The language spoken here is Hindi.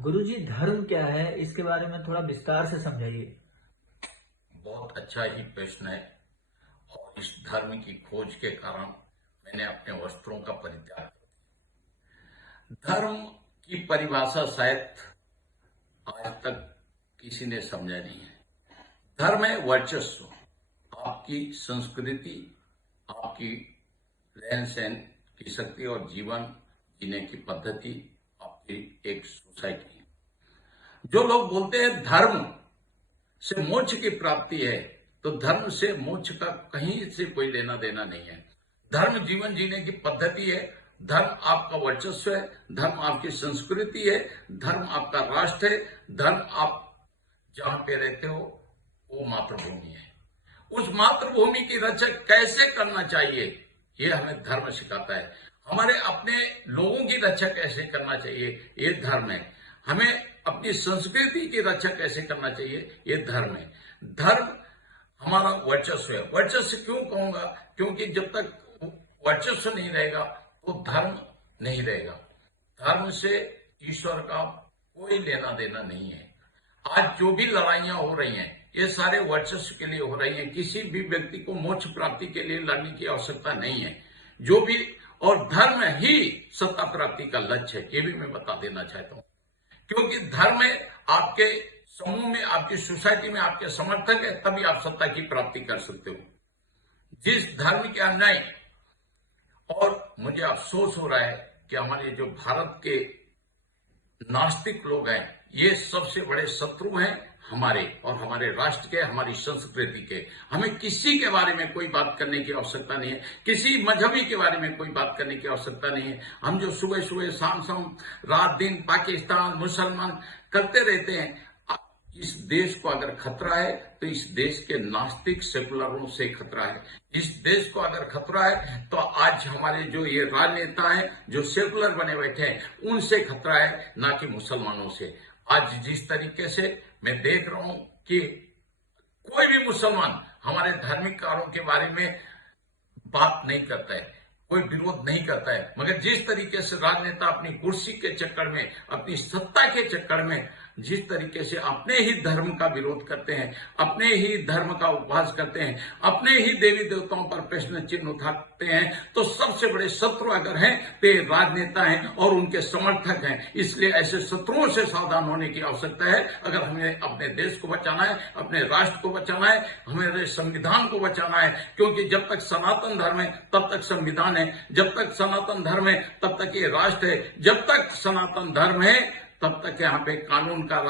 गुरुजी धर्म क्या है, इसके बारे में थोड़ा विस्तार से समझाइए। बहुत अच्छा ही प्रश्न है। और इस धर्म की खोज के कारण मैंने अपने वस्त्रों का परित्याग कर दिया। धर्म की परिभाषा शायद आज तक किसी ने समझा नहीं है। धर्म है वर्चस्व, आपकी संस्कृति, आपकी रहन सहन की शक्ति और जीवन जीने की पद्धति, आपकी एक सोसाइटी। जो लोग बोलते हैं धर्म से मोक्ष की प्राप्ति है, तो धर्म से मोक्ष का कहीं से कोई लेना देना नहीं है। धर्म जीवन जीने की पद्धति है, धर्म आपका वर्चस्व है, धर्म आपकी संस्कृति है, धर्म आपका राष्ट्र है, धर्म आप जहां पे रहते हो वो मातृभूमि है। उस मातृभूमि की रक्षा कैसे करना चाहिए, ये हमें धर्म सिखाता है। हमारे अपने लोगों की रक्षा कैसे करना चाहिए, ये धर्म है। हमें अपनी संस्कृति की रक्षा कैसे करना चाहिए, ये धर्म है। धर्म हमारा वर्चस्व है। वर्चस्व क्यों कहूंगा, क्योंकि जब तक वर्चस्व नहीं रहेगा तो धर्म नहीं रहेगा। धर्म से ईश्वर का कोई लेना देना नहीं है। आज जो भी लड़ाइयां हो रही हैं, ये सारे वर्चस्व के लिए हो रही हैं। किसी भी व्यक्ति को मोक्ष प्राप्ति के लिए लड़ने की आवश्यकता नहीं है। जो भी, और धर्म ही सत्ता प्राप्ति का लक्ष्य है, ये भी मैं बता देना चाहता हूं। क्योंकि धर्म में आपके समूह में, आपकी सोसाइटी में आपके समर्थक है, तभी आप सत्ता की प्राप्ति कर सकते हो। जिस धर्म के अन्याय, और मुझे अफसोस हो रहा है कि हमारे जो भारत के नास्तिक लोग हैं, ये सबसे बड़े शत्रु हैं हमारे और हमारे राष्ट्र के, हमारी संस्कृति के। हमें किसी के बारे में कोई बात करने की आवश्यकता नहीं है, किसी मजहबी के बारे में कोई बात करने की आवश्यकता नहीं है। हम जो सुबह सुबह शाम शाम रात दिन पाकिस्तान मुसलमान करते रहते हैं, इस देश को अगर खतरा है तो इस देश के नास्तिक सेकुलरों से खतरा है। इस देश को अगर खतरा है तो आज हमारे जो ये राजनेता हैं, जो सेकुलर बने बैठे हैं, उनसे खतरा है, ना कि मुसलमानों से। आज जिस तरीके से मैं देख रहा हूं कि कोई भी मुसलमान हमारे धार्मिक कार्यों के बारे में बात नहीं करता है, कोई विरोध नहीं करता है, मगर जिस तरीके से राजनेता अपनी कुर्सी के चक्कर में, अपनी सत्ता के चक्कर में जिस तरीके से अपने ही धर्म का विरोध करते हैं, अपने ही धर्म का उपहास करते हैं, अपने ही देवी देवताओं पर प्रश्न चिन्ह उठाते हैं, तो सबसे बड़े शत्रु अगर हैं तो ये राजनेता हैं और उनके समर्थक हैं। इसलिए ऐसे शत्रुओं से सावधान होने की आवश्यकता है। अगर हमें अपने देश को बचाना है, अपने राष्ट्र को बचाना है, हमें संविधान को बचाना है, क्योंकि जब तक सनातन धर्म है तब तक संविधान है, जब तक सनातन धर्म है तब तक ये राष्ट्र है, जब तक सनातन धर्म है तब तक यहाँ पे कानून का राज